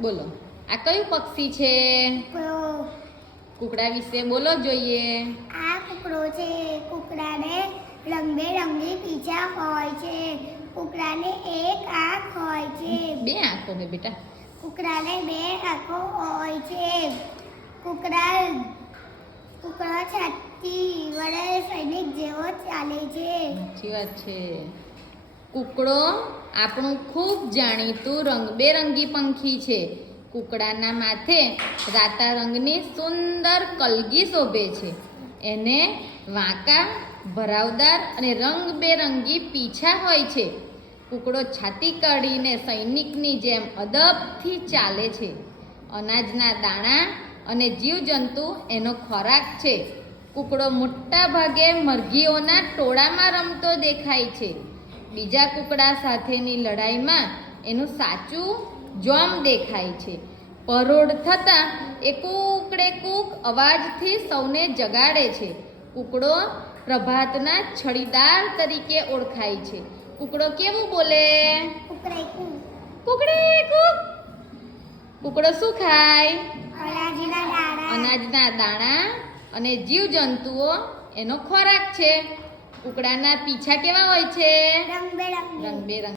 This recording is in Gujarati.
બોલો. આ કયું પક્ષી છે? કુકડો વિશે બોલો જોઈએ. આ કુકડો છે. કુકડાને રંગબેરંગી પીછા હોય છે. કુકડાને એક આંખ હોય છે. બે આંખો હોય બેટા. કુકડાને બે આંખો હોય છે. કુકડા કુકડા છાતી વડે સૈનિક જેવો ચાલે છે. સાચી વાત છે. કુકડો આપણું ખૂબ જાણીતું રંગબેરંગી પંખી છે. કુકડાના માથે રાતા રંગની સુંદર કલગી શોભે છે. એને વાંકા, ભરાવદાર અને રંગબેરંગી પીછા હોય છે. કુકડો છાતી કાઢીને સૈનિકની જેમ અદબથી ચાલે છે. અનાજના દાણા અને જીવજંતુ એનો ખોરાક છે. કુકડો મોટા ભાગે મરઘીઓના ટોળામાં રમતો દેખાય છે. બીજા કુકડા સાથેની લડાઈમાં એનું સાચું જોમ દેખાય છે. પરોઢ થતાં એ કૂકડે કૂક અવાજથી સૌને જગાડે છે. કુકડો પ્રભાતના છડીદાર તરીકે ઓળખાય છે. કુકડો કેવું બોલે? કુકડે કુક. કુકડો શું ખાય? અનાજના દાણા અને જીવજંતુઓ એનો ખોરાક છે. કુકડાના પીછા કેવા હોય છે? રંગબેરંગી. રંગબેરંગી.